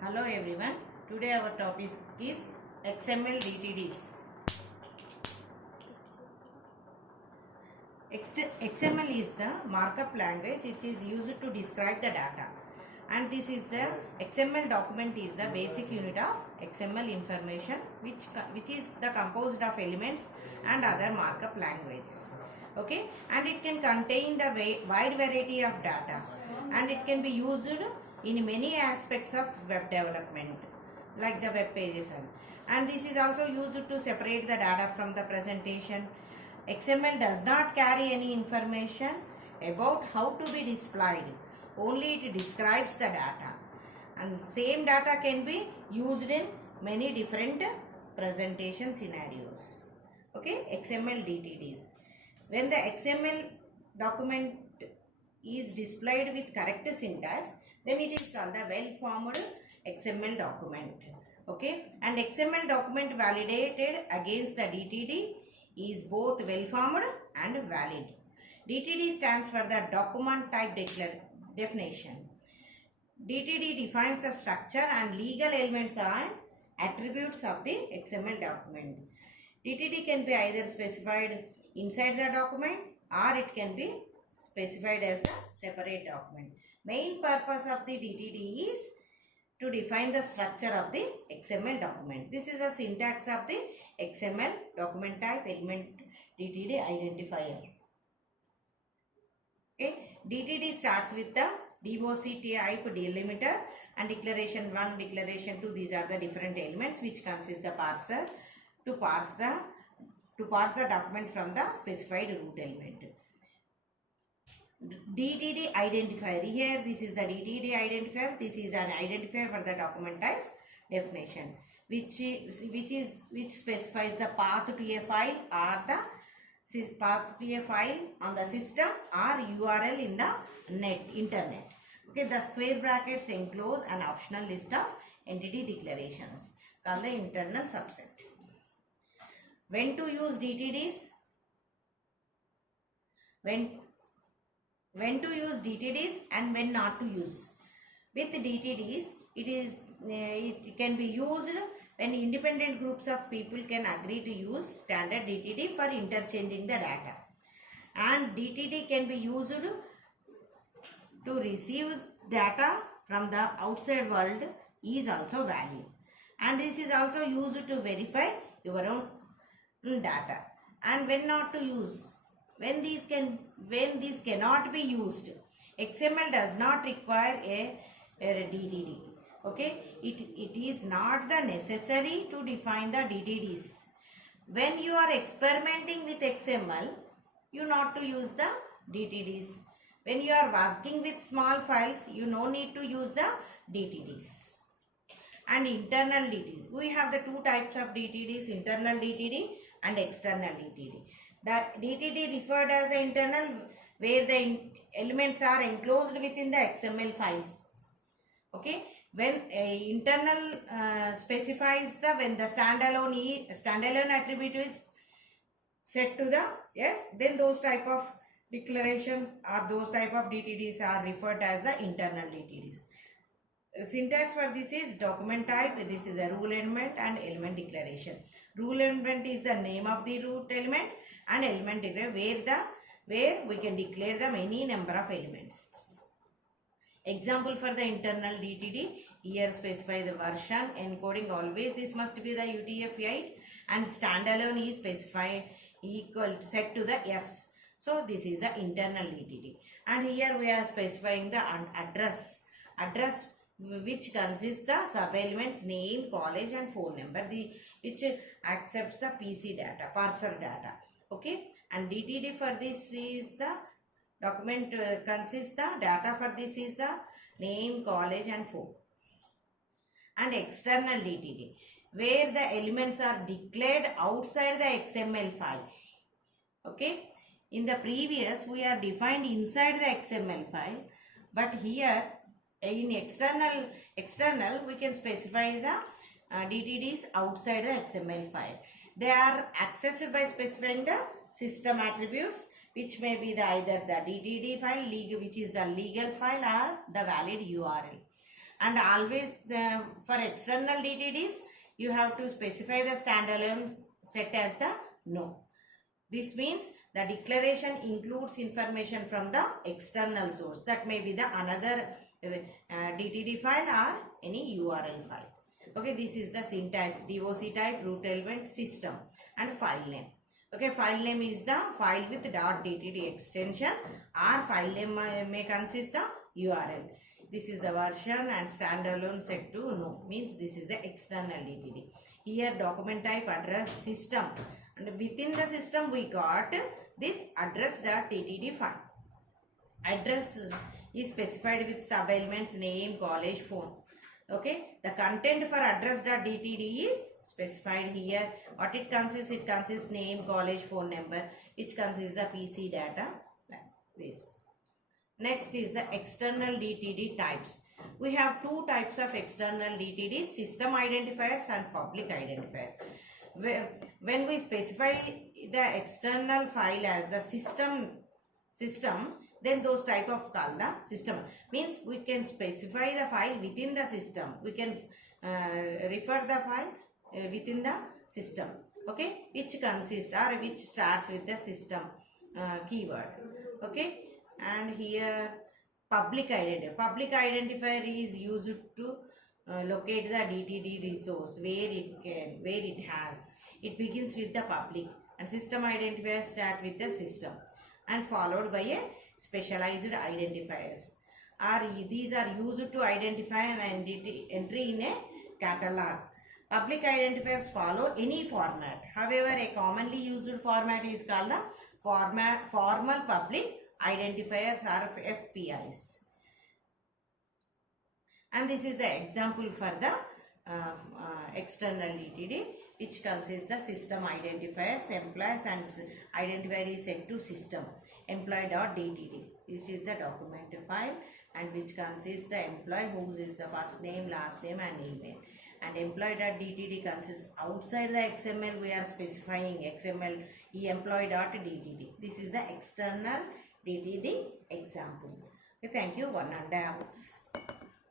Hello everyone. Today our topic is XML DTDs. XML is the markup language which is used to describe the data, and this is the XML document is the basic unit of XML information which is the composed of elements and other markup languages. Okay, and it can contain the wide variety of data, and it can be used in many aspects of web development like the web pages, and this is also used to separate the data from the presentation. XML does not carry any information about how to be displayed, only it describes the data, and same data can be used in many different presentation scenarios. Okay, XML DTDs. When the XML document is displayed with correct syntax, then it is called the well-formed XML document. Okay, and XML document validated against the DTD is both well-formed and valid. DTD stands for the document type definition. DTD defines the structure and legal elements and attributes of the XML document. DTD can be either specified inside the document or it can be specified as a separate document. Main purpose of the DTD is to define the structure of the XML document. This is a syntax of the XML document type element DTD identifier. Okay, DTD starts with the DOC type delimiter and declaration 1, declaration 2. These are the different elements which consist the parser to parse the document from the specified root element. DTD identifier. Here this is the DTD identifier. This is an identifier for the document type definition, which specifies the path to a file or the path to a file on the system or URL in the internet. Okay, the square brackets enclose an optional list of entity declarations called the internal subset. When to use DTDs? When to use DTDs and when not to use. With DTDs, it can be used when independent groups of people can agree to use standard DTD for interchanging the data. And DTD can be used to receive data from the outside world is also valid. And this is also used to verify your own data. And when not to use. When these cannot be used, XML does not require a DTD. Okay, it is not the necessary to define the DTDs. When you are experimenting with XML, you not to use the DTDs. When you are working with small files, you no need to use the DTDs. And internal DTD. We have the two types of DTDs, internal DTD and external DTD. The DTD referred as the internal, where the elements are enclosed within the XML files. Okay, when internal specifies when the standalone attribute is set to the yes, then those type of declarations or those type of DTDs are referred as the internal DTDs. Syntax for this is document type. This is the rule element and element declaration. Rule element is the name of the root element, and element declaration where we can declare the many number of elements. Example for the internal DTD, here specify the version, encoding always this must be the UTF-8, and standalone is specified equal set to the S. So this is the internal DTD, and here we are specifying the address which consists the sub-elements name, college and phone number, which accepts the PC data, parser data. Okay, and DTD for this is the document consists the data for this is the name, college and phone. And external DTD, where the elements are declared outside the XML file. Okay, in the previous we are defined inside the XML file, but here in external we can specify the DTDs outside the XML file. They are accessed by specifying the system attributes, which may be either the DTD file, which is the legal file, or the valid URL. And always for external DTDs, you have to specify the standalone set as the no. This means the declaration includes information from the external source. That may be the another DTD file or any URL file. Okay, this is the syntax: DOC type, root element, system, and file name. Okay, file name is the file with .dtd extension, or file name may consist the URL. This is the version, and standalone set to no, means this is the external DTD. Here document type, address, system, and within the system we got this address.ttd file. Address is specified with sub elements name, college, phone. Okay, the content for address.dtd is specified here. What it consists name, college, phone number, which consists the PC data, like this. Next is the external DTD types. We have two types of external DTD: system identifiers and public identifier. When we specify the external file as the system, then those type of call the system. Means we can specify the file within the system. We can refer the file within the system. Okay, which consists or which starts with the system keyword. Okay, and here public identifier. Public identifier is used to locate the DTD resource where it has. It begins with the public, and system identifier start with the system and followed by a specialized identifiers. These are used to identify an entry in a catalog. Public identifiers follow any format. However, a commonly used format is called the formal public identifiers, or FPIs. And this is the example for the external DTD, which consists the system identifiers, employees, and identifier is set to system employee.dtd. This is the document file, and which consists the employee, whose is the first name, last name, and email. And employee.dtd consists outside the XML. We are specifying XML employee.dtd. This is the external DTD example. Okay, thank you. 1.5